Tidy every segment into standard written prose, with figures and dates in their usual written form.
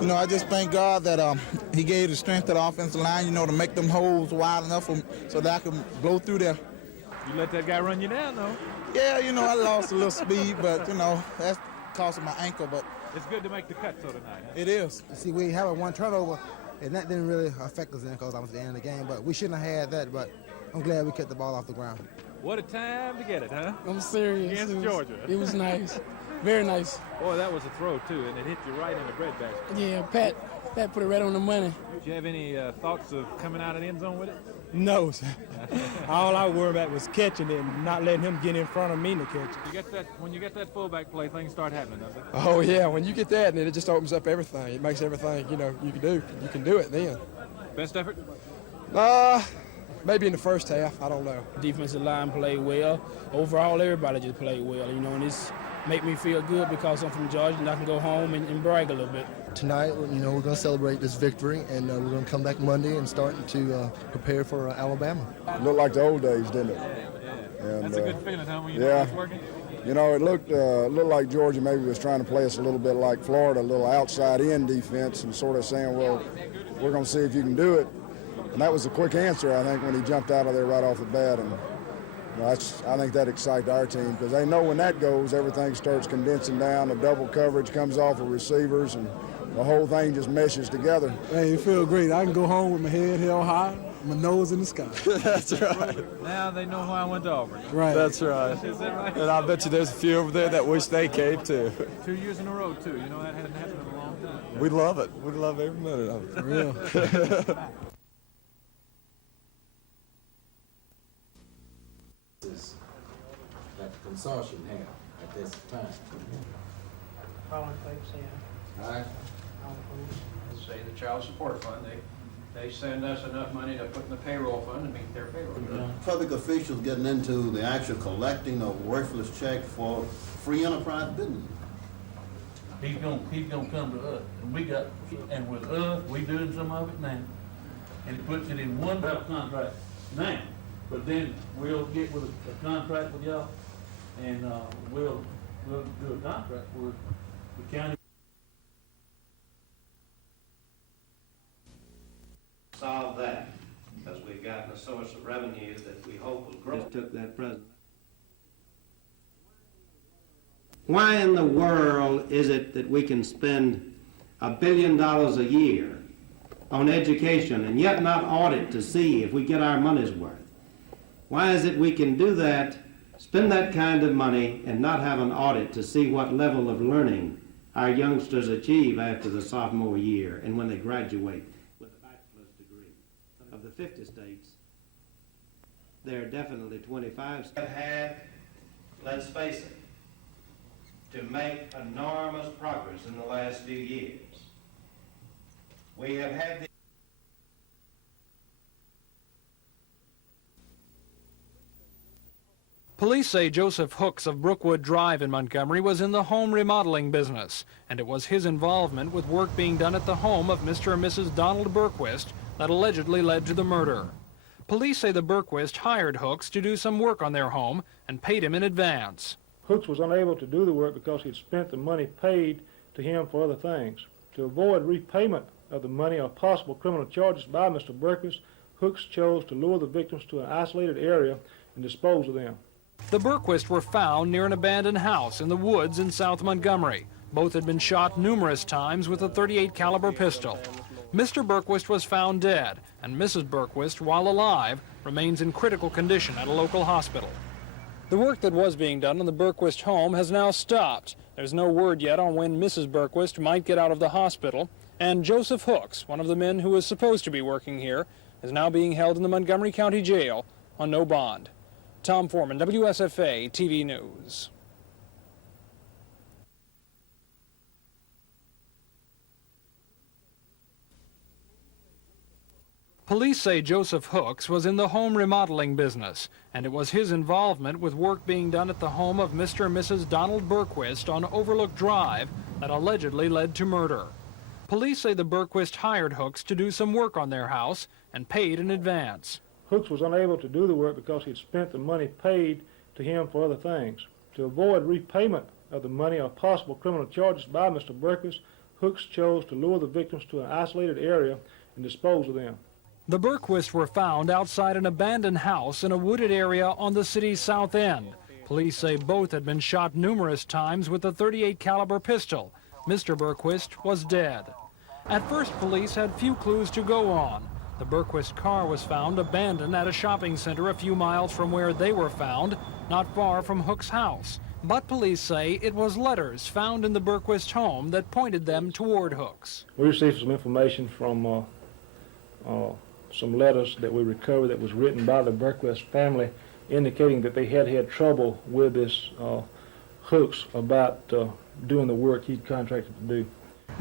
You know, I just thank God that he gave the strength to the offensive line, you know, to make them holes wide enough so that I can blow through there. You let that guy run you down, though. Yeah, you know, I lost a little speed, but, you know, that's costing my ankle, but it's good to make the cut, so tonight. Huh? It is. See, we had one turnover, and that didn't really affect us then because I was at the end of the game, but we shouldn't have had that, but I'm glad we kept the ball off the ground. What a time to get it, huh? I'm serious. Against Georgia. It was nice. Very nice. Boy, that was a throw, too, and it hit you right in the breadbasket. Yeah, Pat put it right on the money. Did you have any thoughts of coming out of the end zone with it? No, sir. All I worried about was catching it and not letting him get in front of me to catch it. When you get that fullback play, things start happening, doesn't it? Oh, yeah. When you get that, and it just opens up everything. It makes everything, you know, you can do. You can do it then. Best effort? Maybe in the first half. I don't know. Defensive line played well. Overall, everybody just played well, you know, and it's make me feel good because I'm from Georgia and I can go home and brag a little bit. Tonight, you know, we're going to celebrate this victory, and we're going to come back Monday and start to prepare for Alabama. It looked like the old days, didn't it? Yeah. And, that's a good feeling, huh, when you know it's working? You know, it looked like Georgia maybe was trying to play us a little bit like Florida, a little outside-in defense, and sort of saying, well, we're going to see if you can do it. And that was a quick answer, I think, when he jumped out of there right off the bat. And you know, I think that excited our team because they know when that goes, everything starts condensing down. The double coverage comes off of receivers, and the whole thing just meshes together. Hey, it feels great. I can go home with my head held high, my nose in the sky. That's right. Now they know why I went to Auburn. Right. That's right. Is that right? And I bet you there's a few over there that wish they came too. 2 years in a row, too. You know, that hasn't happened in a long time. We love it. We love every minute of it. For real. That the consortium have at this time. All in favor, say All right. aye. All opposed? Say the child support fund, they send us enough money to put in the payroll fund to meet their payroll. Public officials getting into the actual collecting of worthless checks for free enterprise business. He's gonna come to us, and with us, we doing some of it now, and it puts it in one contract now, but then we'll get with a contract with y'all, and we'll do a contract with the county. Solve that, because we've gotten a source of revenue that we hope will grow. Just took that president. Why in the world is it that we can spend $1 billion a year on education and yet not audit to see if we get our money's worth? Why is it we can do that, spend that kind of money, and not have an audit to see what level of learning our youngsters achieve after the sophomore year and when they graduate with a bachelor's degree? Of the 50 states, there are definitely 25 states that have had, let's face it, to make enormous progress in the last few years. We have had the Police say Joseph Hooks of Brookwood Drive in Montgomery was in the home remodeling business, and it was his involvement with work being done at the home of Mr. and Mrs. Donald Berquist that allegedly led to the murder. Police say the Berquist hired Hooks to do some work on their home and paid him in advance. Hooks was unable to do the work because he'd spent the money paid to him for other things. To avoid repayment of the money or possible criminal charges by Mr. Berquist, Hooks chose to lure the victims to an isolated area and dispose of them. The Berquists were found near an abandoned house in the woods in South Montgomery. Both had been shot numerous times with a .38 caliber pistol. Mr. Berquist was found dead, and Mrs. Berquist, while alive, remains in critical condition at a local hospital. The work that was being done on the Berquist home has now stopped. There's no word yet on when Mrs. Berquist might get out of the hospital, and Joseph Hooks, one of the men who was supposed to be working here, is now being held in the Montgomery County Jail on no bond. Tom Foreman, WSFA TV News. Police say Joseph Hooks was in the home remodeling business, and it was his involvement with work being done at the home of Mr. and Mrs. Donald Berquist on Overlook Drive that allegedly led to murder. Police say the Berquist hired Hooks to do some work on their house and paid in advance. Hooks was unable to do the work because he'd spent the money paid to him for other things. To avoid repayment of the money or possible criminal charges by Mr. Berquist, Hooks chose to lure the victims to an isolated area and dispose of them. The Bergquists were found outside an abandoned house in a wooded area on the city's south end. Police say both had been shot numerous times with a .38 caliber pistol. Mr. Bergquist was dead. At first, police had few clues to go on. The Bergquist car was found abandoned at a shopping center a few miles from where they were found, not far from Hook's house. But police say it was letters found in the Bergquist home that pointed them toward Hooks. We received some information from some letters that we recovered that was written by the Bergquist family, indicating that they had had trouble with this Hooks about doing the work he'd contracted to do.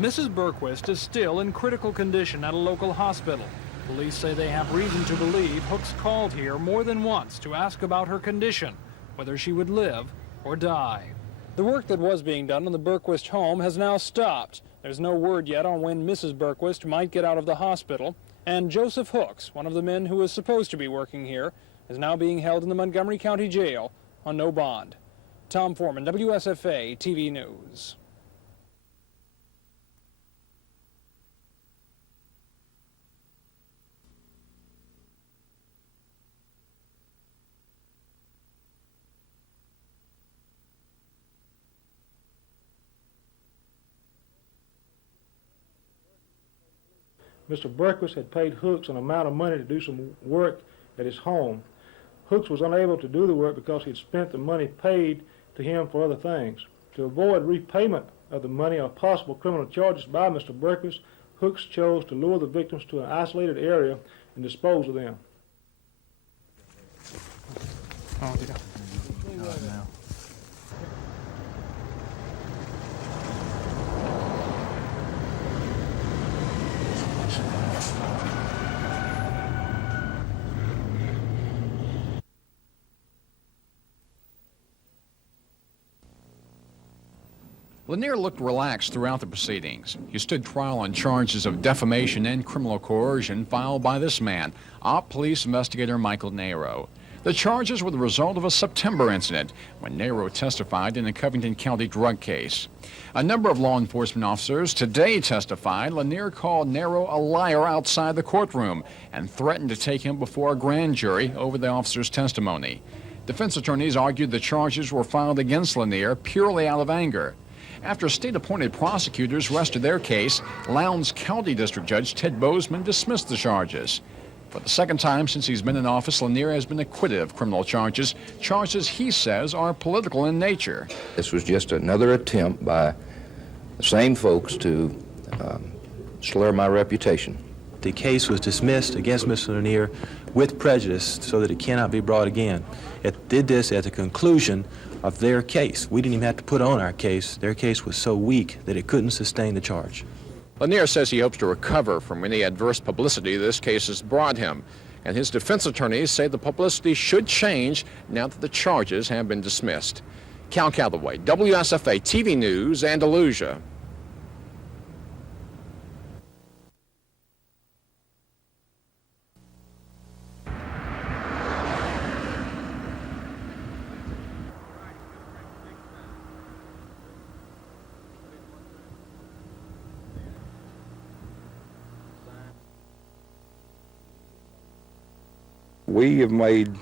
Mrs. Bergquist is still in critical condition at a local hospital. Police say they have reason to believe Hooks called here more than once to ask about her condition, whether she would live or die. The work that was being done on the Bergquist home has now stopped. There's no word yet on when Mrs. Bergquist might get out of the hospital, and Joseph Hooks, one of the men who was supposed to be working here, is now being held in the Montgomery County Jail on no bond. Tom Foreman, WSFA TV News. Mr. Bergquist had paid Hooks an amount of money to do some work at his home. Hooks was unable to do the work because he'd spent the money paid to him for other things. To avoid repayment of the money or possible criminal charges by Mr. Bergquist, Hooks chose to lure the victims to an isolated area and dispose of them. Lanier looked relaxed throughout the proceedings. He stood trial on charges of defamation and criminal coercion filed by this man, Op Police Investigator Michael Nero. The charges were the result of a September incident when Nero testified in a Covington County drug case. A number of law enforcement officers today testified Lanier called Nero a liar outside the courtroom and threatened to take him before a grand jury over the officer's testimony. Defense attorneys argued the charges were filed against Lanier purely out of anger. After state-appointed prosecutors rested their case, Lowndes County District Judge Ted Bozeman dismissed the charges. For the second time since he's been in office, Lanier has been acquitted of criminal charges he says are political in nature. This was just another attempt by the same folks to slur my reputation. The case was dismissed against Mr. Lanier with prejudice so that it cannot be brought again. It did this at the conclusion of their case. We didn't even have to put on our case. Their case was so weak that it couldn't sustain the charge. Lanier says he hopes to recover from any adverse publicity this case has brought him, and his defense attorneys say the publicity should change now that the charges have been dismissed. Cal Calloway, WSFA TV News, Andalusia. We have made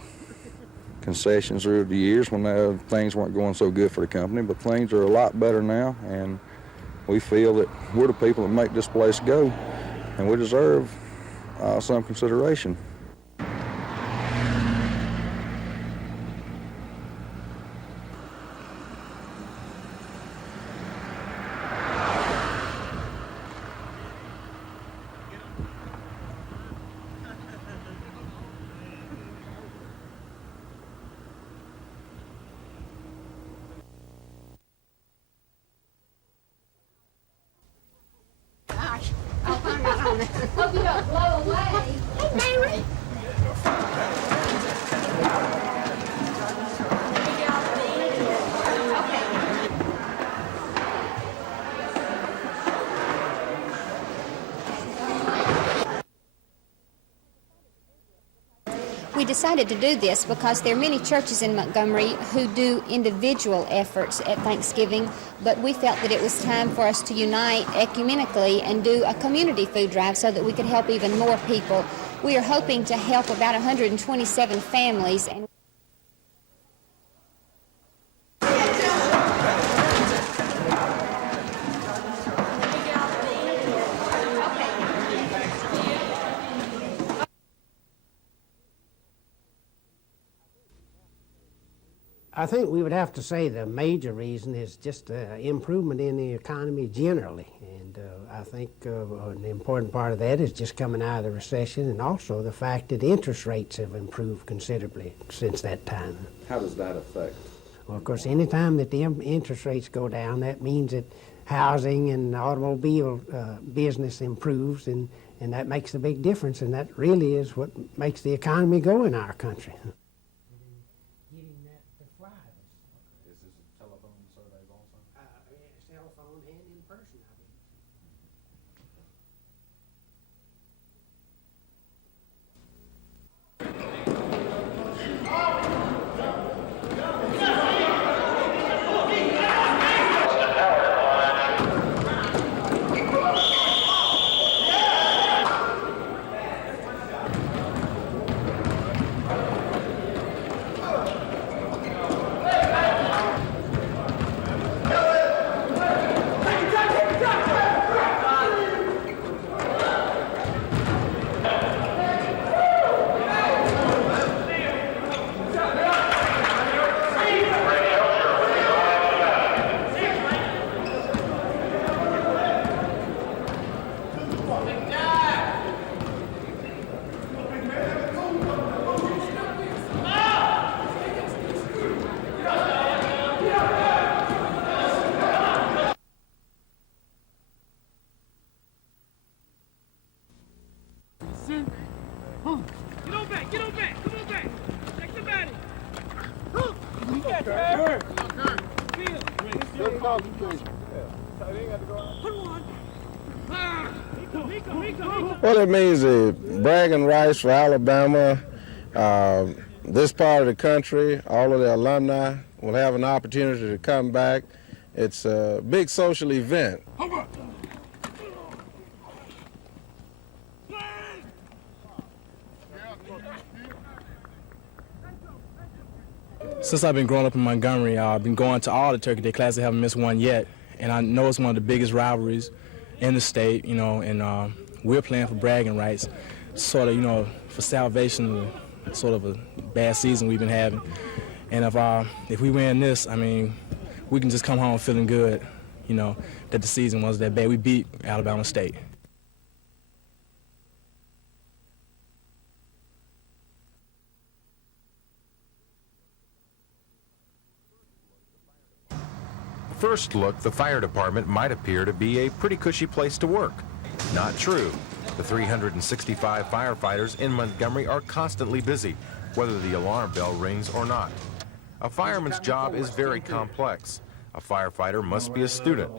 concessions through the years when things weren't going so good for the company, but things are a lot better now, and we feel that we're the people that make this place go, and we deserve some consideration. Hope you don't blow away. decided to do this because there are many churches in Montgomery who do individual efforts at Thanksgiving, but we felt that it was time for us to unite ecumenically and do a community food drive so that we could help even more people. We are hoping to help about 127 families. And I think we would have to say the major reason is just improvement in the economy generally. And I think an important part of that is just coming out of the recession, and also the fact that interest rates have improved considerably since that time. How does that affect? Well, of course, any time that the interest rates go down, that means that housing and automobile business improves, and that makes a big difference, and that really is what makes the economy go in our country. Telephone and in person, I believe. Well, it means bragging rights for Alabama. This part of the country, all of the alumni will have an opportunity to come back. It's a big social event. Since I've been growing up in Montgomery, I've been going to all the Turkey Day classes. I haven't missed one yet, and I know it's one of the biggest rivalries in the state, you know, and we're playing for bragging rights, sort of, you know, for salvation, sort of a bad season we've been having. And if we win this, I mean, we can just come home feeling good, you know, that the season wasn't that bad. We beat Alabama State. First look, the fire department might appear to be a pretty cushy place to work. Not true. The 365 firefighters in Montgomery are constantly busy, whether the alarm bell rings or not. A fireman's job is very complex. A firefighter must be a student,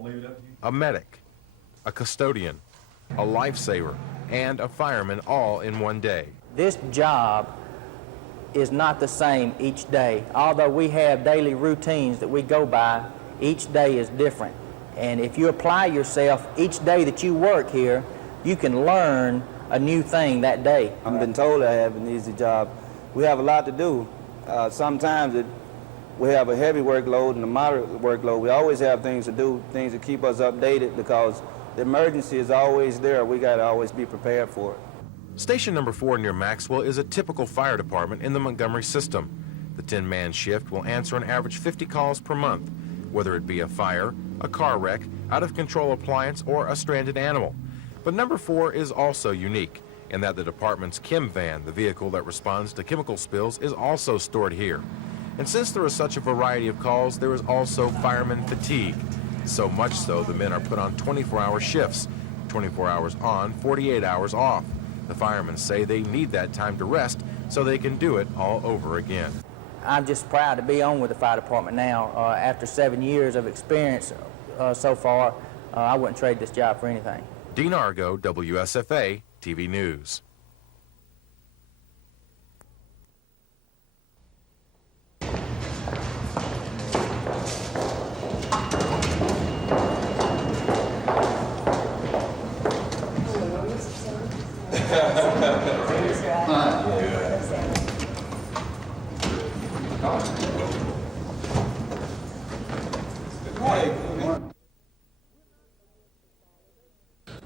a medic, a custodian, a lifesaver, and a fireman all in one day. This job is not the same each day. Although we have daily routines that we go by, each day is different. And if you apply yourself each day that you work here, you can learn a new thing that day. I've been told I have an easy job. We have a lot to do. Sometimes we have a heavy workload and a moderate workload. We always have things to do, things to keep us updated, because the emergency is always there. We got to always be prepared for it. Station number 4 near Maxwell is a typical fire department in the Montgomery system. The 10-man shift will answer an average 50 calls per month, whether it be a fire, a car wreck, out-of-control appliance, or a stranded animal. But number 4 is also unique in that the department's chem van, the vehicle that responds to chemical spills, is also stored here. And since there is such a variety of calls, there is also fireman fatigue. So much so, the men are put on 24-hour shifts, 24 hours on, 48 hours off. The firemen say they need that time to rest so they can do it all over again. I'm just proud to be on with the fire department now. After 7 years of experience so far, I wouldn't trade this job for anything. Dean Argo, WSFA TV News.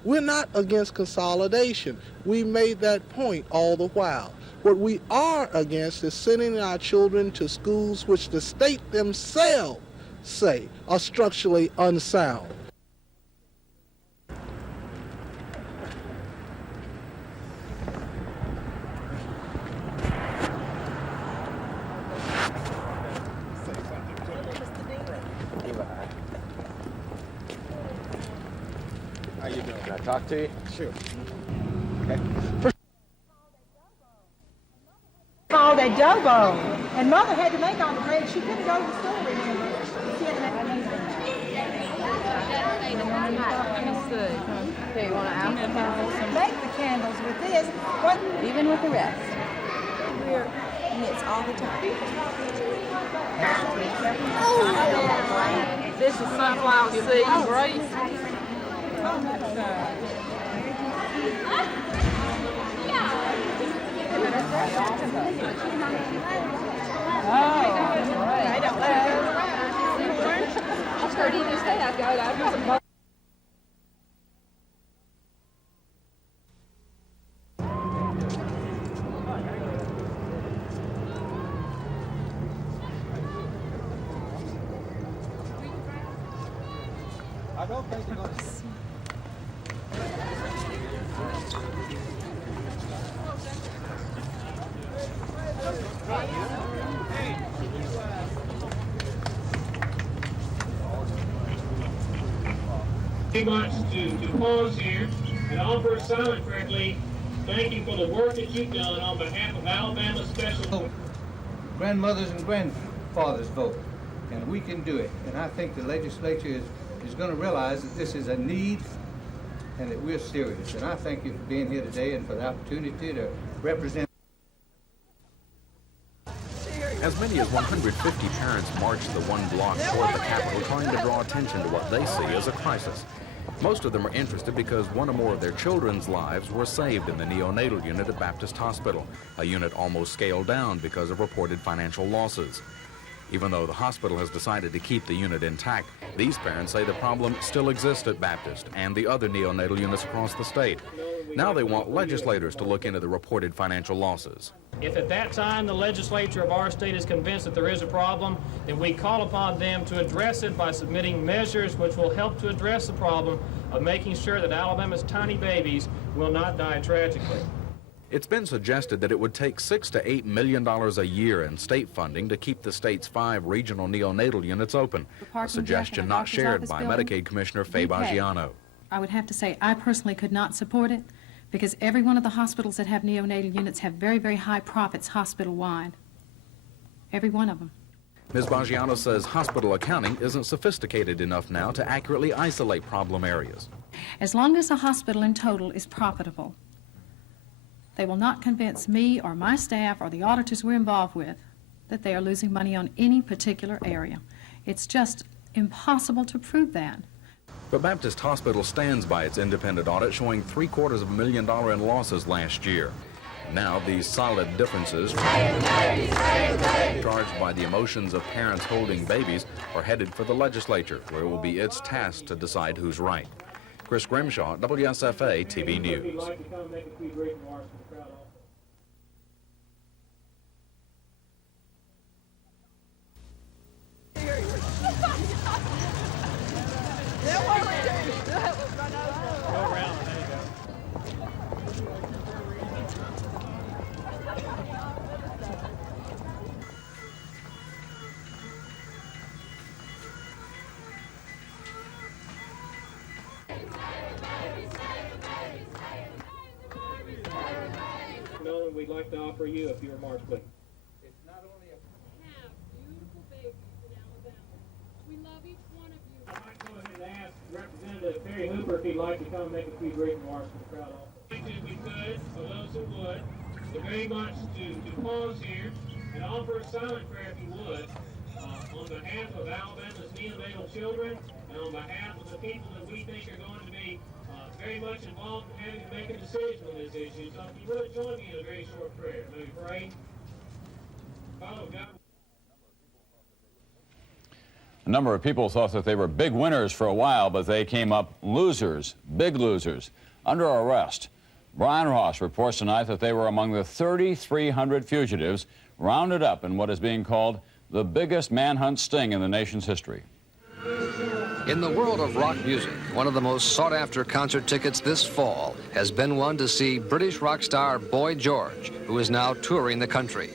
We're not against consolidation. We made that point all the while. What we are against is sending our children to schools which the state themselves say are structurally unsound. How you doing? Can I talk to you? Sure. Okay. All that dough bowl. And Mother had to make all the bread. She couldn't go to the store, remember? She had to make Okay, you want to ask about make the candles with this. What? even with the rest? We're knits all the time. This is sunflower seed grace. I don't think you're going to see. Very much to pause here and offer a silent correctly. Thank you for the work that you've done on behalf of Alabama Special. Grandmothers and grandfathers vote, and we can do it. And I think the legislature is going to realize that this is a need and that we're serious. And I thank you for being here today and for the opportunity to represent. As many as 150 parents marched the one block toward the Capitol, trying to draw attention to what they see as a crisis. Most of them are interested because one or more of their children's lives were saved in the neonatal unit at Baptist Hospital, a unit almost scaled down because of reported financial losses. Even though the hospital has decided to keep the unit intact, these parents say the problem still exists at Baptist and the other neonatal units across the state. Now they want legislators to look into the reported financial losses. If at that time the legislature of our state is convinced that there is a problem, then we call upon them to address it by submitting measures which will help to address the problem of making sure that Alabama's tiny babies will not die tragically. It's been suggested that it would take $6 to $8 million a year in state funding to keep the state's 5 regional neonatal units open, a suggestion not shared by Medicaid Commissioner Faye Baggiano. I would have to say I personally could not support it because every one of the hospitals that have neonatal units have very, very high profits hospital-wide. Every one of them. Ms. Baggiano says hospital accounting isn't sophisticated enough now to accurately isolate problem areas. As long as a hospital in total is profitable, they will not convince me or my staff or the auditors we're involved with that they are losing money on any particular area. It's just impossible to prove that. But Baptist Hospital stands by its independent audit showing $750,000 in losses last year. Now these solid differences, charged by the emotions of parents holding babies, are headed for the legislature, where it will be its task to decide who's right. Chris Grimshaw, WSFA TV News. We'd like to offer you a few remarks, please. It's not only a have beautiful babies in Alabama. We love each one of you. I'd like to go ahead and ask Representative Terry Hooper if he'd like to come and make a few brief remarks to the crowd also. If we could, for those who would, so very much to pause here and offer a silent prayer if you would, on behalf of Alabama's neonatal children and on behalf of the people that we think are going to be very much involved in having to make a decision on this issue. So if you would join me in a very short prayer. May we pray? Father God. A number of people thought that they were big winners for a while, but they came up losers, big losers, under arrest. Brian Ross reports tonight that they were among the 3,300 fugitives rounded up in what is being called the biggest manhunt sting in the nation's history. In the world of rock music, one of the most sought-after concert tickets this fall has been one to see British rock star Boy George, who is now touring the country.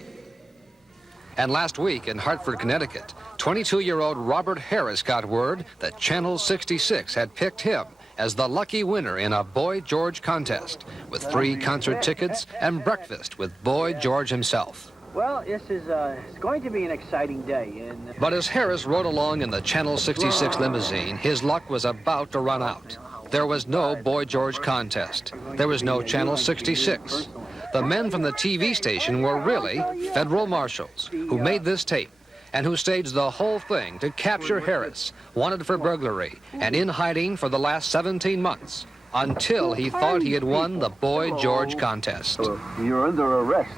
And last week in Hartford, Connecticut, 22-year-old Robert Harris got word that Channel 66 had picked him as the lucky winner in a Boy George contest, with 3 concert tickets and breakfast with Boy George himself. Well, this is it's going to be an exciting day. But as Harris rode along in the Channel 66 limousine, his luck was about to run out. There was no Boy George contest. There was no Channel 66. The men from the TV station were really federal marshals who made this tape and who staged the whole thing to capture Harris, wanted for burglary and in hiding for the last 17 months, until he thought he had won the Boy George contest. You're under arrest.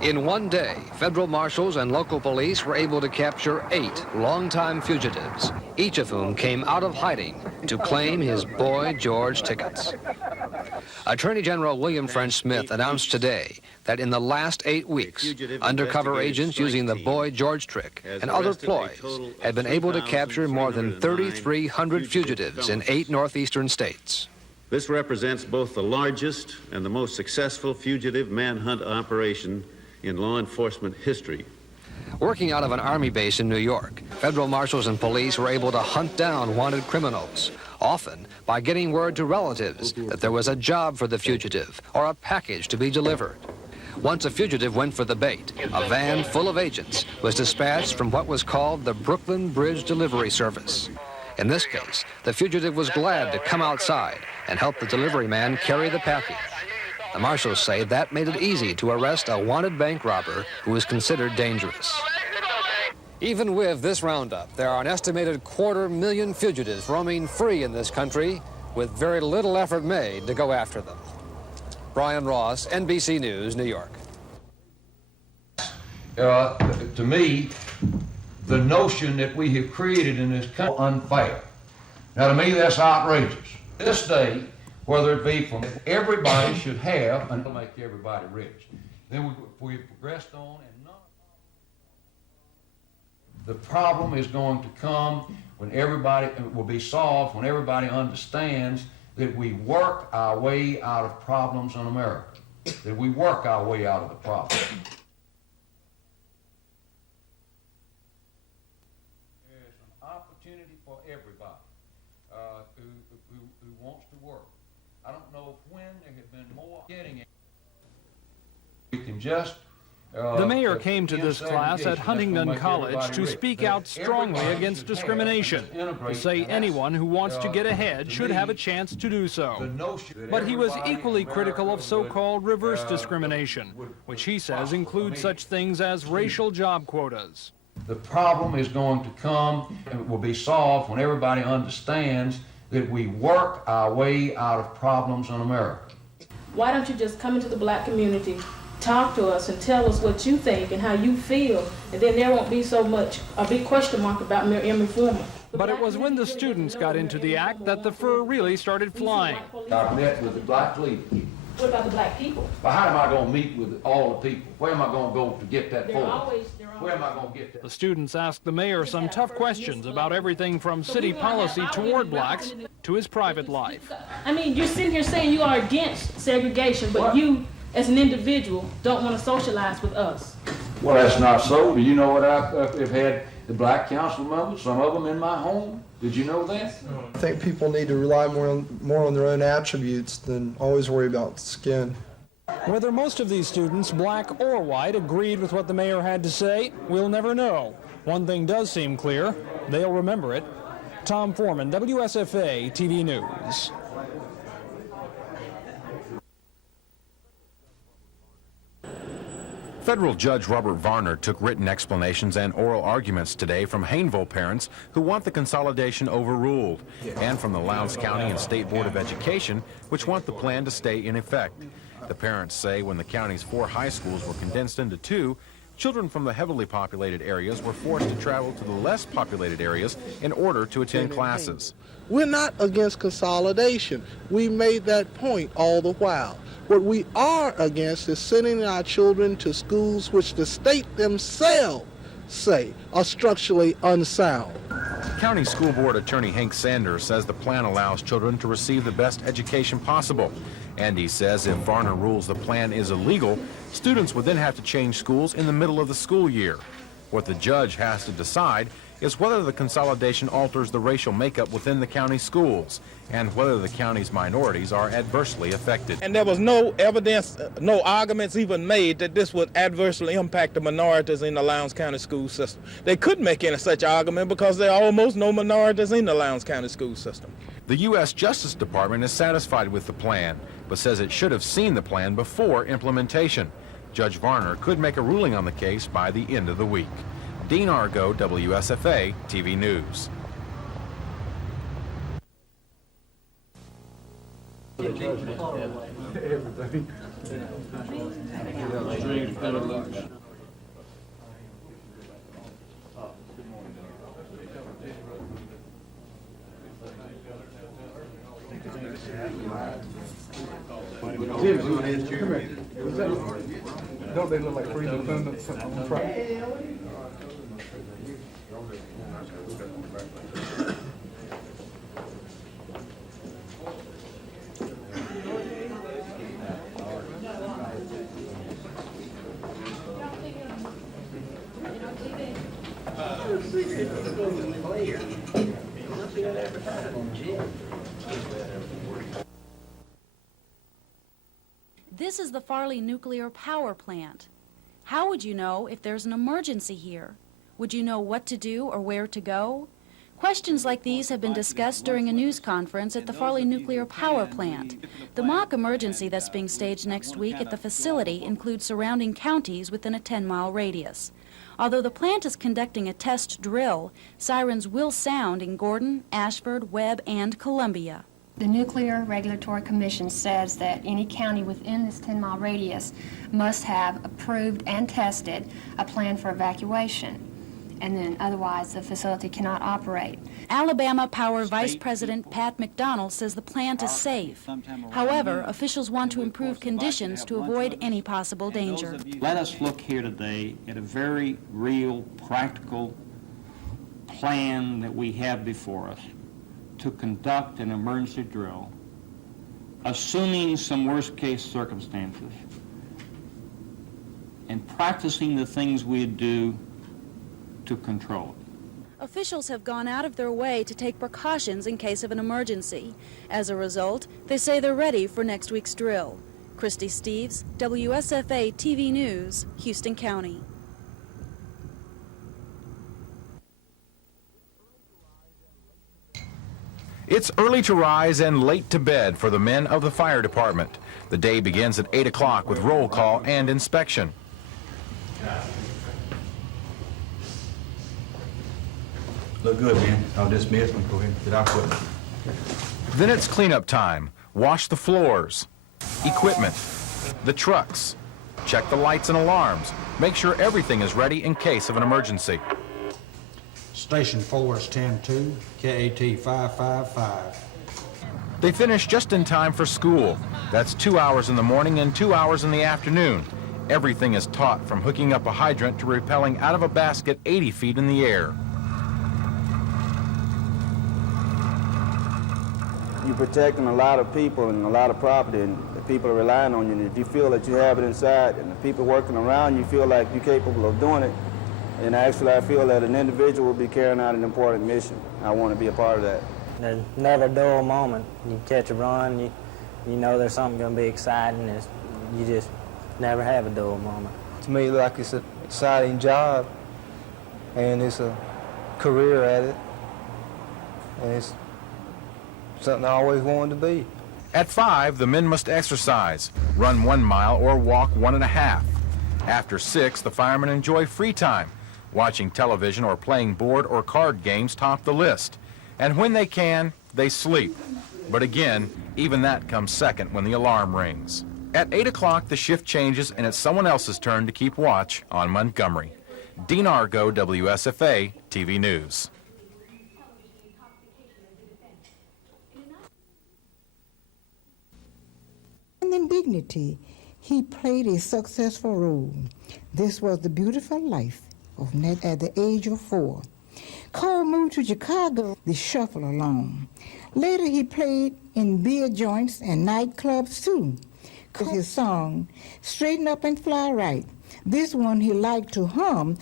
In one day, federal marshals and local police were able to capture 8 longtime fugitives, each of whom came out of hiding to claim his Boy George tickets. Attorney General William French Smith announced today that in the last 8 weeks, undercover agents using the Boy George trick and other ploys had been able to capture more than 3,300 fugitives in 8 northeastern states. This represents both the largest and the most successful fugitive manhunt operation in law enforcement history. Working out of an Army base in New York, federal marshals and police were able to hunt down wanted criminals, often by getting word to relatives that there was a job for the fugitive or a package to be delivered. Once a fugitive went for the bait, a van full of agents was dispatched from what was called the Brooklyn Bridge Delivery Service. In this case, the fugitive was glad to come outside and help the delivery man carry the package. The marshals say that made it easy to arrest a wanted bank robber who was considered dangerous. Even with this roundup, there are an estimated 250,000 fugitives roaming free in this country, with very little effort made to go after them. Brian Ross, NBC News, New York. To me, the notion that we have created in this country is unfair. Now, to me, that's outrageous. This day, whether it be from everybody should have, and it'll make everybody rich. Then we progressed on, and none. The problem is going to come when everybody, it will be solved when everybody understands that we work our way out of problems in America. That we work our way out of the problem. There's an opportunity for everybody who wants to work. I don't know when there have been more getting it. We can just the mayor came to this class at Huntingdon College to speak out strongly against discrimination, to say anyone who wants to get ahead should have a chance to do so. But he was equally critical of so-called reverse discrimination, which he says includes such things as racial job quotas. The problem is going to come and will be solved when everybody understands that we work our way out of problems in America. Why don't you just come into the black community, talk to us and tell us what you think and how you feel, and then there won't be so much a big question mark about Miriam Reformer. But it was when the students got into the act that the fur really started flying. I met with the black leaders. What about the black people? But how am I going to meet with all the people? Where am I going to go to get that for? Where am I going to get that? The students asked the mayor some tough questions about everything from city policy toward blacks to his private life. I mean, you're sitting here saying you are against segregation, but you, as an individual, don't want to socialize with us. Well, that's not so. Do you know what I've had the black council members, some of them in my home? Did you know that? I think people need to rely more on their own attributes than always worry about skin. Whether most of these students, black or white, agreed with what the mayor had to say, we'll never know. One thing does seem clear. They'll remember it. Tom Foreman, WSFA TV News. Federal Judge Robert Varner took written explanations and oral arguments today from Hayneville parents who want the consolidation overruled, and from the Lowndes County and State Board of Education, which want the plan to stay in effect. The parents say when the county's 4 high schools were condensed into 2, Children from the heavily populated areas were forced to travel to the less populated areas in order to attend classes. We're not against consolidation. We made that point all the while. What we are against is sending our children to schools which the state themselves say are structurally unsound. County School Board Attorney Hank Sanders says the plan allows children to receive the best education possible. And he says if Varner rules the plan is illegal, students would then have to change schools in the middle of the school year. What the judge has to decide is whether the consolidation alters the racial makeup within the county schools and whether the county's minorities are adversely affected. And there was no evidence, no arguments even made that this would adversely impact the minorities in the Lowndes County school system. They couldn't make any such argument because there are almost no minorities in the Lowndes County school system. The U.S. Justice Department is satisfied with the plan, but says it should have seen the plan before implementation. Judge Varner could make a ruling on the case by the end of the week. Dean Argo, WSFA TV News. Don't they look like free defendants on trial? This is the Farley nuclear power plant. How would you know if there's an emergency here? Would you know what to do or where to go? Questions like these have been discussed during a news conference at the Farley nuclear power plant. The mock emergency that's being staged next week at the facility includes surrounding counties within a 10-mile radius. Although the plant is conducting a test drill, sirens will sound in Gordon, Ashford, Webb, and Columbia. The Nuclear Regulatory Commission says that any county within this 10-mile radius must have approved and tested a plan for evacuation, and then otherwise the facility cannot operate. Alabama Power Vice President Pat McDonald says the plant is safe. However, officials want to improve conditions to avoid any possible danger. Let us look here today at a very real, practical plan that we have before us to conduct an emergency drill, assuming some worst-case circumstances, and practicing the things we'd do to control it. Officials have gone out of their way to take precautions in case of an emergency. As a result, they say they're ready for next week's drill. Christy Steves, WSFA TV News, Houston County. It's early to rise and late to bed for the men of the fire department. The day begins at 8 o'clock with roll call and inspection. Look good, man. I'll dismiss them. Go ahead. Get out quick. Then it's cleanup time. Wash the floors, equipment, the trucks. Check the lights and alarms. Make sure everything is ready in case of an emergency. Station 4 is 10-2, KAT 555. They finish just in time for school. That's 2 hours in the morning and 2 hours in the afternoon. Everything is taught from hooking up a hydrant to rappelling out of a basket 80 feet in the air. You're protecting a lot of people and a lot of property, and the people are relying on you. And if you feel that you have it inside and the people working around you feel like you're capable of doing it, and actually I feel that an individual will be carrying out an important mission. I want to be a part of that. There's never a dull moment. You catch a run, you know there's something going to be exciting. You just never have a dull moment. To me, like it's an exciting job, and it's a career at it, and it's something I always wanted to be. At 5, the men must exercise, run 1 mile or walk 1.5. After 6, the firemen enjoy free time. Watching television or playing board or card games top the list. And when they can, they sleep. But again, even that comes second when the alarm rings. At 8 o'clock, the shift changes and it's someone else's turn to keep watch on Montgomery. Dean Argo, WSFA TV News. In dignity, he played a successful role. This was the beautiful life of Ned at the age of 4. Cole moved to Chicago to shuffle along. Later, he played in beer joints and nightclubs too. His song, Straighten Up and Fly Right. This one he liked to hum.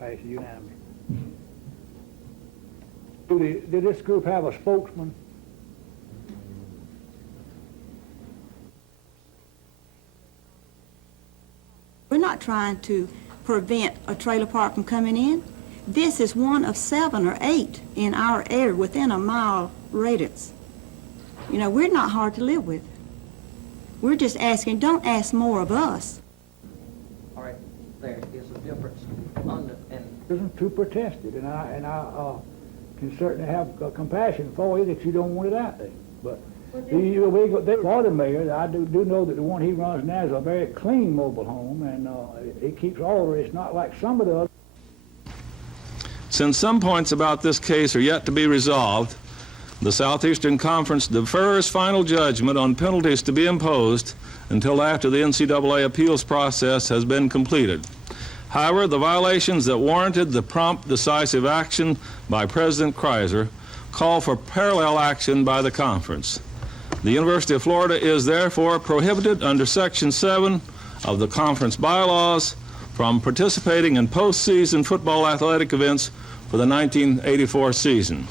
Passed unanimously. Did this group have a spokesman? We're not trying to prevent a trailer park from coming in. This is one of 7 or 8 in our area within a mile radius. You know, we're not hard to live with. We're just asking, don't ask more of us. All right, there is a difference. Isn't too protested, and I can certainly have compassion for you that you don't want it out there. But for the mayor, I do know that the one he runs now is a very clean mobile home, and it keeps order. It's not like some of the others. Since some points about this case are yet to be resolved, the Southeastern Conference defers final judgment on penalties to be imposed until after the NCAA appeals process has been completed. However, the violations that warranted the prompt, decisive action by President Kreiser call for parallel action by the conference. The University of Florida is therefore prohibited under Section 7 of the conference bylaws from participating in postseason football athletic events for the 1984 season.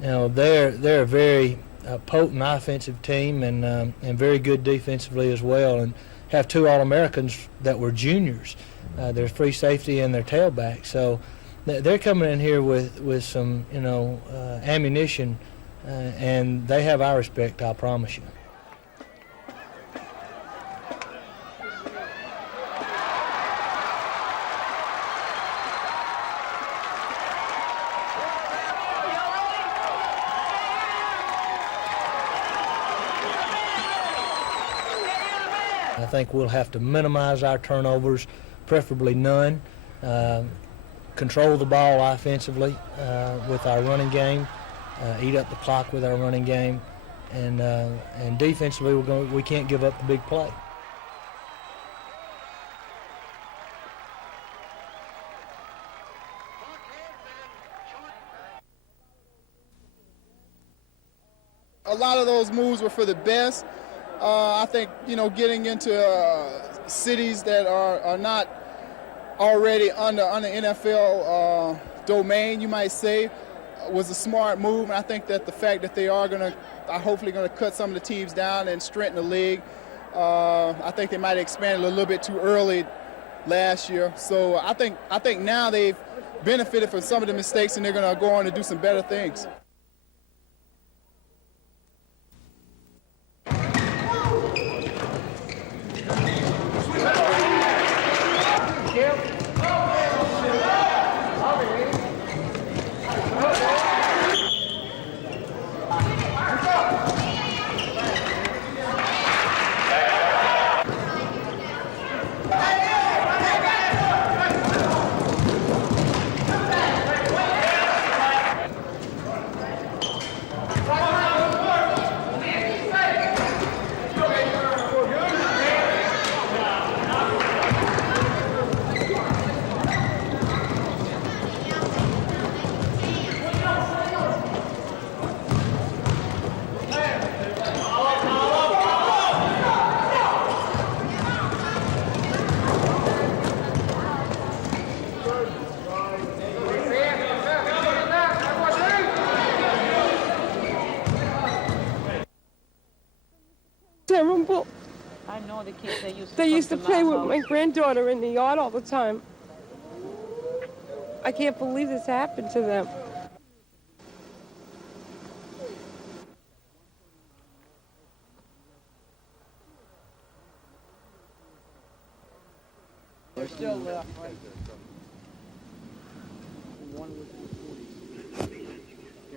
You know, they're a very potent offensive team and very good defensively as well, and have 2 All-Americans that were juniors. Their free safety and their tailback. So they're coming in here with some, you know, ammunition, and they have our respect, I promise you. I think we'll have to minimize our turnovers, preferably none. Control the ball offensively with our running game, eat up the clock with our running game, and defensively we can't give up the big play. A lot of those moves were for the best. I think, you know, getting into cities that are not already under NFL domain, you might say, was a smart move, and I think that the fact that they are hopefully going to cut some of the teams down and strengthen the league. I think they might have expanded a little bit too early last year. So I think now they've benefited from some of the mistakes, and they're going to go on to do some better things. Terrible. I know the kids, they used to play with my granddaughter in the yard all the time. I can't believe this happened to them. They're still there.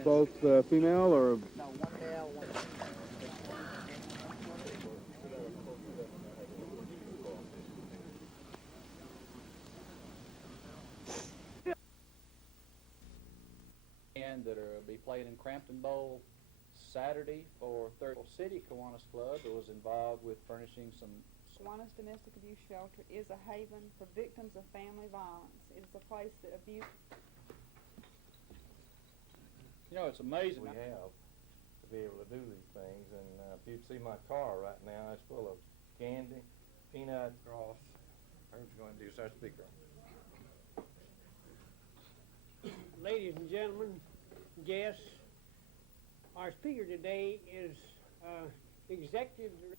Both female or? No, one male, one. That are be played in Crampton Bowl Saturday for Third City Kiwanis Club that was involved with furnishing some. Kiwanis Domestic Abuse Shelter is a haven for victims of family violence. It is a place that abuse. You know, it's amazing. We have to be able to do these things, and if you'd see my car right now, it's full of candy, peanut cross. Herb's going to do such a speaker. Ladies and gentlemen, guests, our speaker today is Executive Director.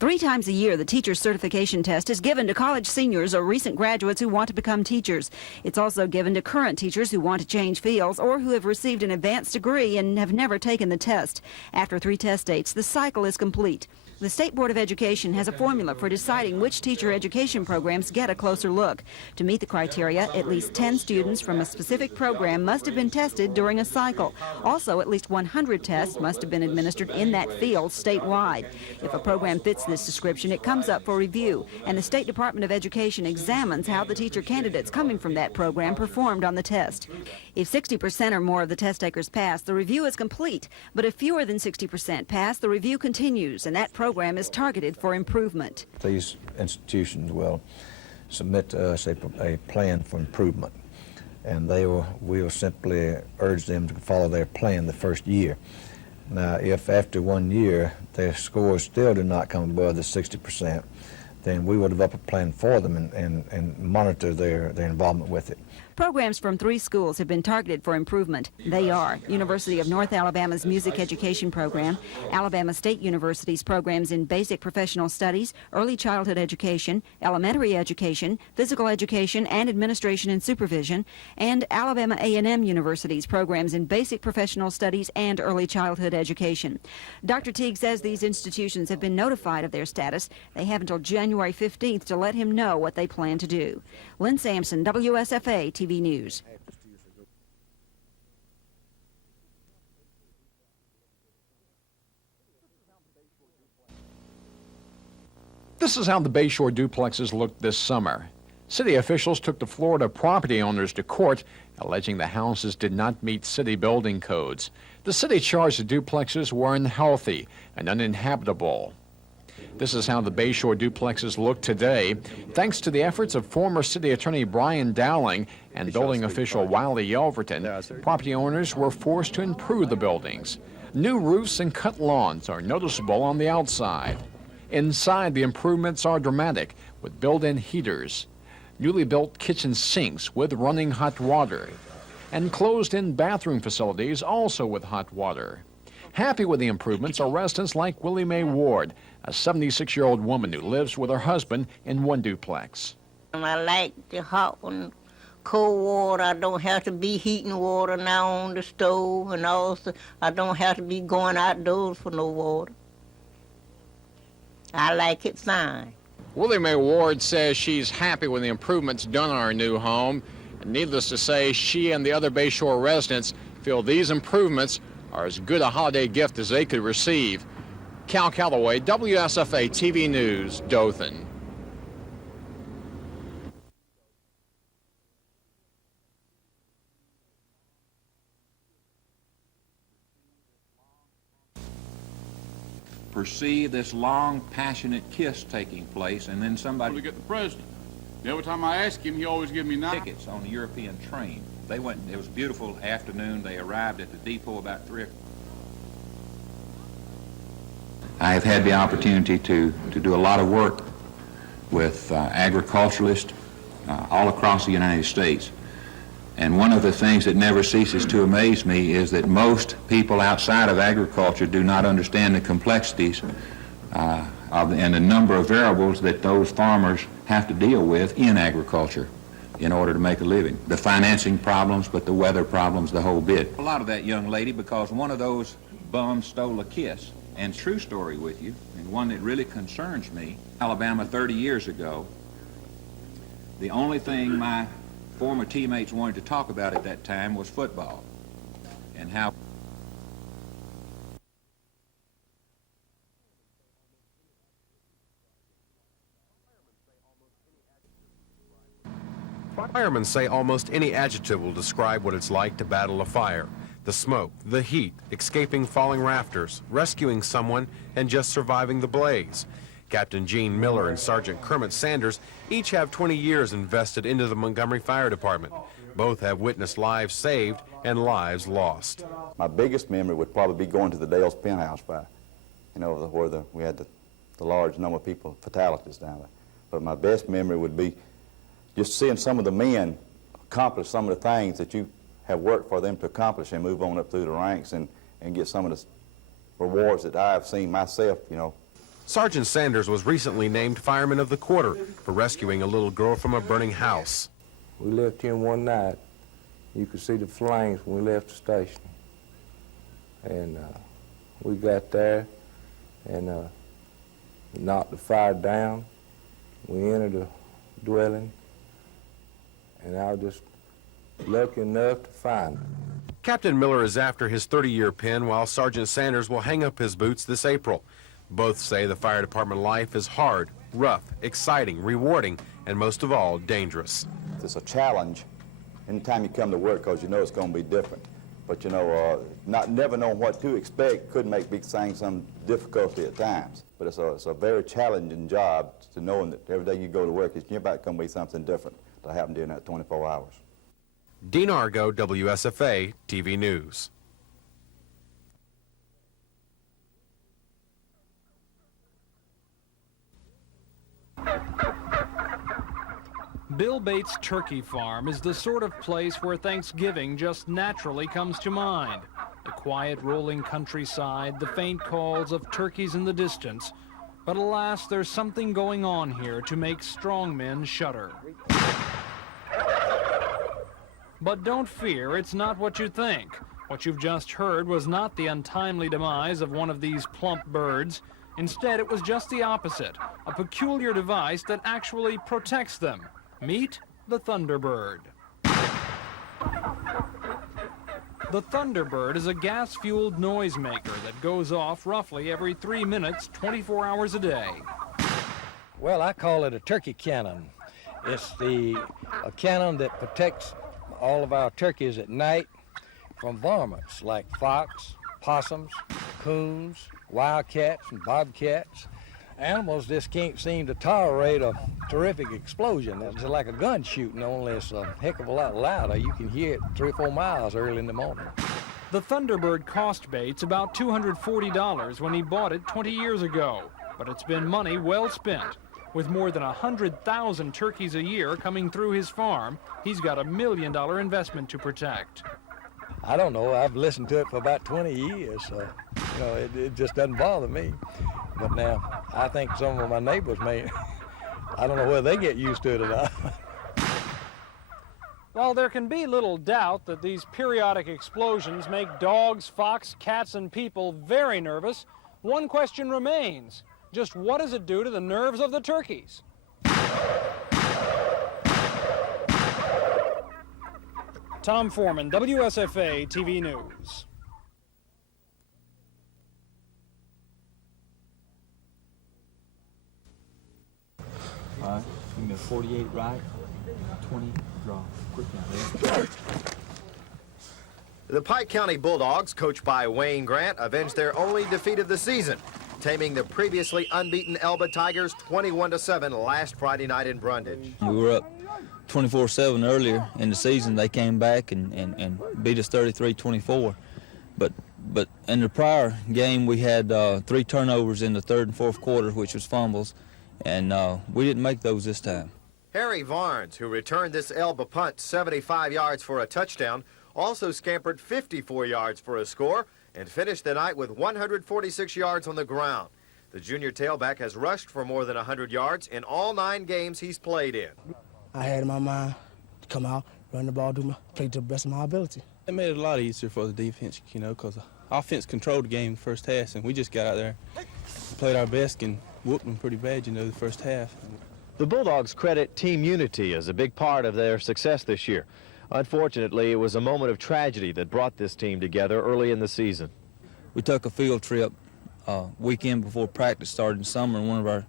Three times a year, the teacher's certification test is given to college seniors or recent graduates who want to become teachers. It's also given to current teachers who want to change fields or who have received an advanced degree and have never taken the test. After 3 test dates, the cycle is complete. The State Board of Education has a formula for deciding which teacher education programs get a closer look. To meet the criteria, at least 10 students from a specific program must have been tested during a cycle. Also, at least 100 tests must have been administered in that field statewide. If a program fits this description, it comes up for review, and the State Department of Education examines how the teacher candidates coming from that program performed on the test. If 60% or more of the test takers pass, the review is complete. But if fewer than 60% pass, the review continues, and that program is targeted for improvement. These institutions will submit to us a plan for improvement, and we will simply urge them to follow their plan the first year. Now, if after 1 year their scores still do not come above the 60%, then we will develop a plan for them and monitor their involvement with it. Programs from 3 schools have been targeted for improvement. They are University of North Alabama's Music Education Program, Alabama State University's programs in Basic Professional Studies, Early Childhood Education, Elementary Education, Physical Education and Administration and Supervision, and Alabama A&M University's programs in Basic Professional Studies and Early Childhood Education. Dr. Teague says these institutions have been notified of their status. They have until January 15th to let him know what they plan to do. Lynn Sampson, WSFA TV News. This is how the Bayshore duplexes looked this summer. City officials took the Florida property owners to court, alleging the houses did not meet city building codes. The city charged the duplexes were unhealthy and uninhabitable. This is how the Bayshore duplexes look today, thanks to the efforts of former city attorney Brian Dowling and building official Wiley Yelverton. Property owners were forced to improve the buildings. New roofs and cut lawns are noticeable on the outside. Inside, the improvements are dramatic, with built-in heaters, newly built kitchen sinks with running hot water, and closed-in bathroom facilities also with hot water. Happy with the improvements are residents like Willie Mae Ward, a 76-year-old woman who lives with her husband in one duplex. I like the hot one, cold water. I don't have to be heating water now on the stove, and also I don't have to be going outdoors for no water. I like it fine. Willie Mae Ward says she's happy with the improvements done on her new home. And needless to say, she and the other Bayshore residents feel these improvements are as good a holiday gift as they could receive. Cal Calloway, WSFA TV News, Dothan. Perceive this long, passionate kiss taking place, and then somebody to get the president. Every time I ask him, he always gives me 9 tickets on the European train. They went. It was a beautiful afternoon. They arrived at the depot about 3 o'clock. I have had the opportunity to do a lot of work with agriculturalists all across the United States. And one of the things that never ceases to amaze me is that most people outside of agriculture do not understand the complexities and the number of variables that those farmers have to deal with in agriculture in order to make a living. The financing problems, but the weather problems, the whole bit. A lot of that young lady because one of those bums stole a kiss. And true story with you, and one that really concerns me, Alabama 30 years ago, the only thing my former teammates wanted to talk about at that time was football and how Firemen say almost any adjective will describe what it's like to battle a fire. The smoke, the heat, escaping falling rafters, rescuing someone, and just surviving the blaze. Captain Gene Miller and Sergeant Kermit Sanders each have 20 years invested into the Montgomery Fire Department. Both have witnessed lives saved and lives lost. My biggest memory would probably be going to the Dale's Penthouse fire, you know, where we had the large number of people, fatalities down there. But my best memory would be just seeing some of the men accomplish some of the things that you have worked for them to accomplish and move on up through the ranks and get some of the rewards that I have seen myself, you know. Sergeant Sanders was recently named Fireman of the Quarter for rescuing a little girl from a burning house. We left here one night. You could see the flames when we left the station. And we got there and knocked the fire down. We entered the dwelling, and I was just lucky enough to find her. Captain Miller is after his 30-year pen, while Sergeant Sanders will hang up his boots this April. Both say the fire department life is hard, rough, exciting, rewarding, and most of all, dangerous. It's a challenge anytime you come to work because you know it's going to be different. But you know, never knowing what to expect could make big things some difficulty at times. But it's a very challenging job to knowing that every day you go to work, it's about going to be something different to happen during that 24 hours. Dean Argo, WSFA TV News. Bill Bates Turkey Farm is the sort of place where Thanksgiving just naturally comes to mind. The quiet rolling countryside, the faint calls of turkeys in the distance. But alas, there's something going on here to make strong men shudder. But don't fear, it's not what you think. What you've just heard was not the untimely demise of one of these plump birds. Instead, it was just the opposite, a peculiar device that actually protects them. Meet the Thunderbird. The Thunderbird is a gas-fueled noisemaker that goes off roughly every 3 minutes, 24 hours a day. Well, I call it a turkey cannon. It's a cannon that protects all of our turkeys at night from varmints like fox, possums, coons, wildcats, and bobcats. Animals just can't seem to tolerate a terrific explosion. It's like a gun shooting, only it's a heck of a lot louder. You can hear it 3 or 4 miles early in the morning. The Thunderbird cost Bates about $240 when he bought it 20 years ago, but it's been money well spent. With more than 100,000 turkeys a year coming through his farm, he's got $1 million investment to protect. I don't know. I've listened to it for about 20 years, so it just doesn't bother me. But now, I think some of my neighbors may, I don't know whether they get used to it or not. While there can be little doubt that these periodic explosions make dogs, fox, cats, and people very nervous, one question remains. Just what does it do to the nerves of the turkeys? Tom Foreman, WSFA TV News. All right, give me a 48 right, 20 draw. Quick now, ready? The Pike County Bulldogs, coached by Wayne Grant, avenged their only defeat of the season, taming the previously unbeaten Elba Tigers 21-7 last Friday night in Brundage. We were up 24-7 earlier in the season. They came back and beat us 33-24. But in the prior game, we had 3 turnovers in the third and fourth quarter, which was fumbles, and we didn't make those this time. Harry Varnes, who returned this Elba punt 75 yards for a touchdown, also scampered 54 yards for a score and finished the night with 146 yards on the ground. The junior tailback has rushed for more than 100 yards in all 9 games he's played in. I had in my mind to come out, run the ball, play to the best of my ability. It made it a lot easier for the defense, because the offense controlled the game the first half, and we just got out there, played our best, and whooped them pretty bad, the first half. The Bulldogs credit team unity as a big part of their success this year. Unfortunately, it was a moment of tragedy that brought this team together early in the season. We took a field trip weekend before practice started in summer, and one of our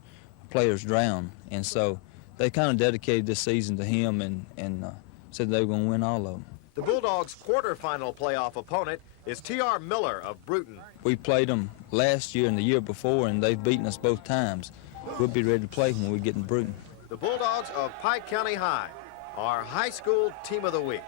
players drowned. And so they kind of dedicated this season to him and said they were going to win all of them. The Bulldogs' quarterfinal playoff opponent is T.R. Miller of Bruton. We played them last year and the year before, and they've beaten us both times. We'll be ready to play when we get in Bruton. The Bulldogs of Pike County High, our high school team of the week.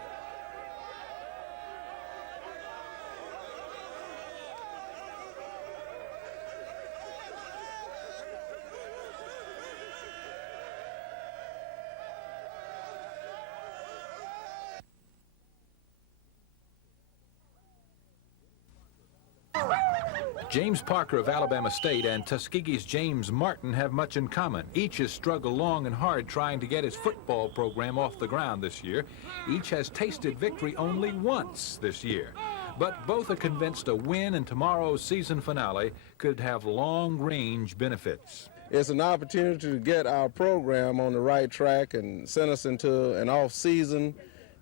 James Parker of Alabama State and Tuskegee's James Martin have much in common. Each has struggled long and hard trying to get his football program off the ground this year. Each has tasted victory only once this year. But both are convinced a win in tomorrow's season finale could have long-range benefits. It's an opportunity to get our program on the right track and send us into an off-season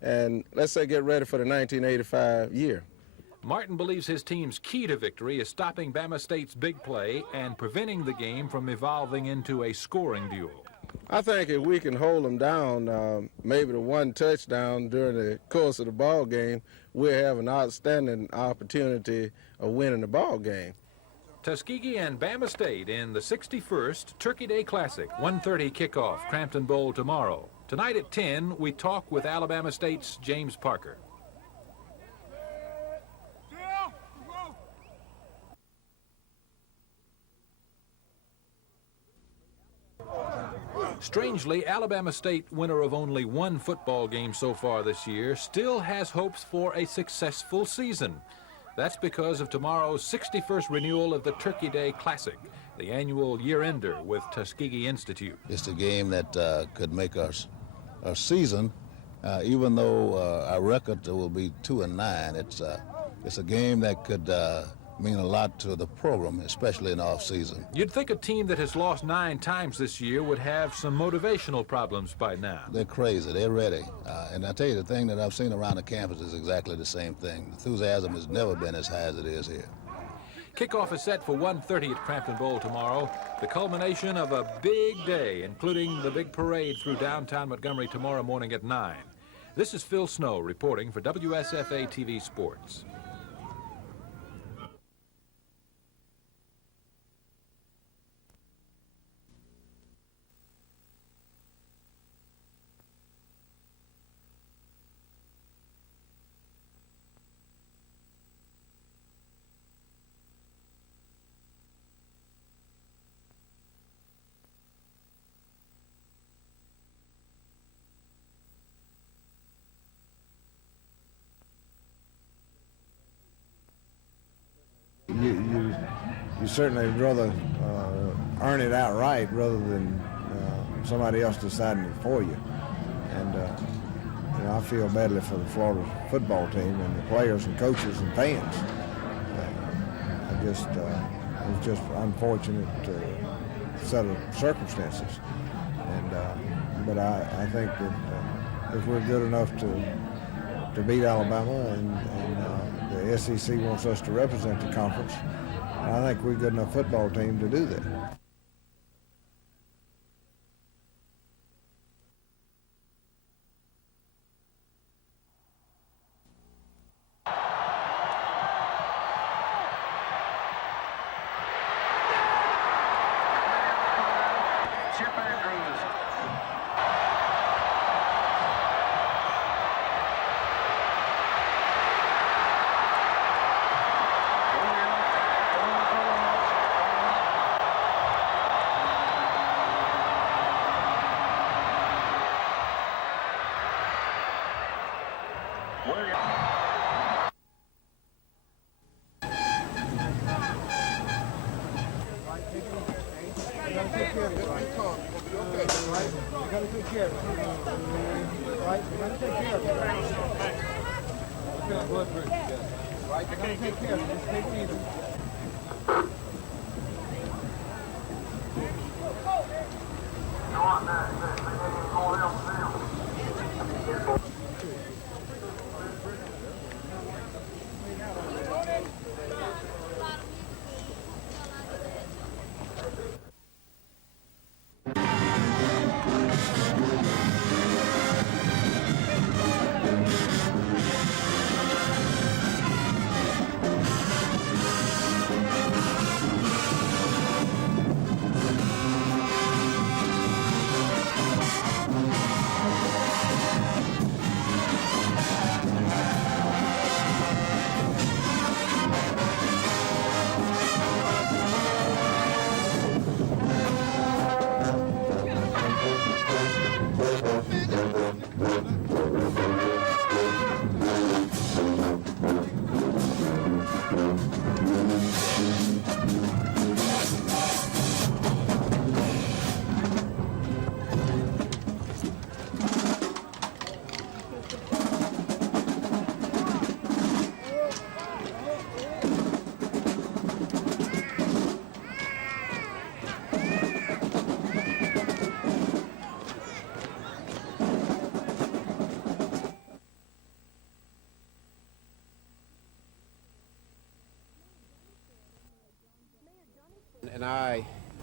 and, let's say, get ready for the 1985 year. Martin believes his team's key to victory is stopping Bama State's big play and preventing the game from evolving into a scoring duel. I think if we can hold them down, maybe the one touchdown during the course of the ball game, we'll have an outstanding opportunity of winning the ball game. Tuskegee and Bama State in the 61st Turkey Day Classic, 1:30 kickoff, Crampton Bowl tomorrow. Tonight at 10, we talk with Alabama State's James Parker. Strangely, Alabama State, winner of only one football game so far this year, still has hopes for a successful season. That's because of tomorrow's 61st renewal of the Turkey Day Classic, the annual year-ender with Tuskegee Institute. It's a game that could make our season, even though our record will be 2-9. It's a game that could mean a lot to the program, especially in off-season. You'd think a team that has lost 9 times this year would have some motivational problems by now. They're crazy. They're ready. And I tell you, the thing that I've seen around the campus is exactly the same thing. Enthusiasm has never been as high as it is here. Kickoff is set for 1:30 at Crampton Bowl tomorrow, the culmination of a big day, including the big parade through downtown Montgomery tomorrow morning at 9. This is Phil Snow reporting for WSFA TV Sports. You certainly rather earn it outright rather than somebody else deciding it for you. And you know, I feel badly for the Florida football team and the players and coaches and fans. It was just unfortunate set of circumstances. And but I think that if we're good enough to beat Alabama and the SEC wants us to represent the conference, I think we're a good enough football team to do that.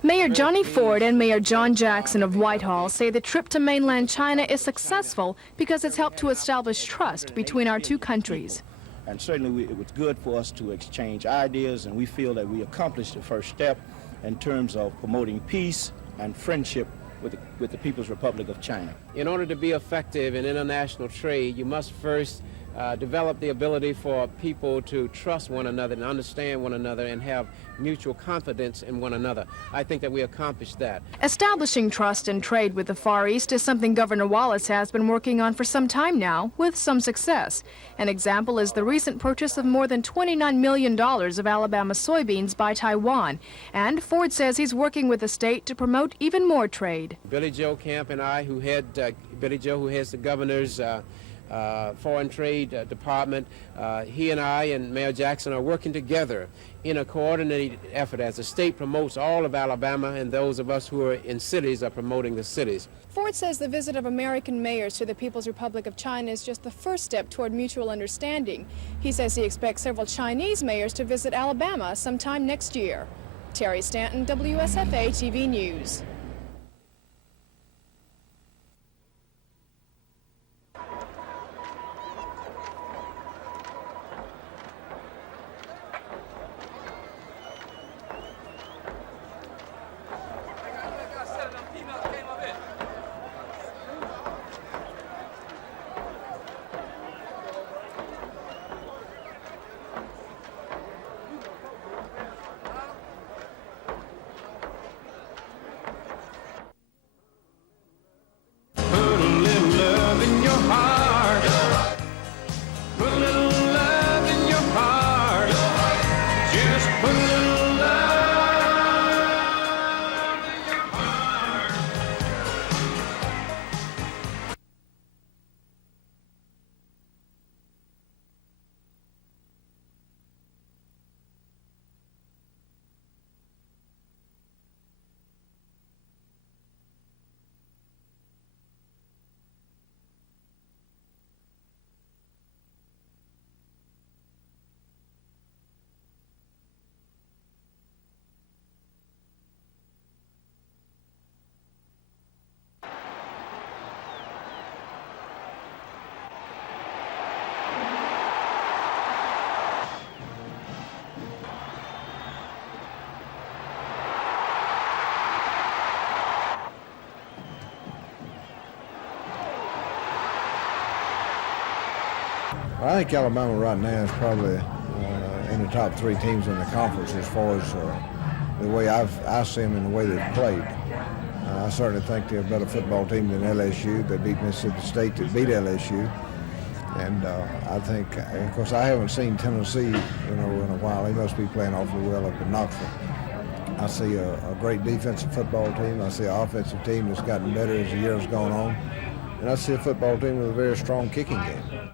Mayor Johnny Ford and Mayor John Jackson of Whitehall say the trip to mainland China is successful because it's helped to establish trust between our two countries. And certainly it was good for us to exchange ideas, and we feel that we accomplished the first step in terms of promoting peace and friendship with the People's Republic of China. In order to be effective in international trade, you must first develop the ability for people to trust one another and understand one another and have mutual confidence in one another. I think that we accomplished that. Establishing trust and trade with the Far East is something Governor Wallace has been working on for some time now, with some success. An example is the recent purchase of more than $29 million of Alabama soybeans by Taiwan. And Ford says he's working with the state to promote even more trade. Billy Joe Camp and I, Billy Joe, who heads the governor's Foreign Trade Department, he and I and Mayor Jackson are working together in a coordinated effort as the state promotes all of Alabama, and those of us who are in cities are promoting the cities. Ford says the visit of American mayors to the People's Republic of China is just the first step toward mutual understanding. He says he expects several Chinese mayors to visit Alabama sometime next year. Terry Stanton, WSFA TV News. I think Alabama right now is probably in the top three teams in the conference as far as the way I see them and the way they've played. I certainly think they're a better football team than LSU. They beat Mississippi State to beat LSU. And I think, of course, I haven't seen Tennessee, in a while. They must be playing awfully well up in Knoxville. I see a great defensive football team. I see an offensive team that's gotten better as the years gone on. And I see a football team with a very strong kicking game.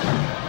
Thank you.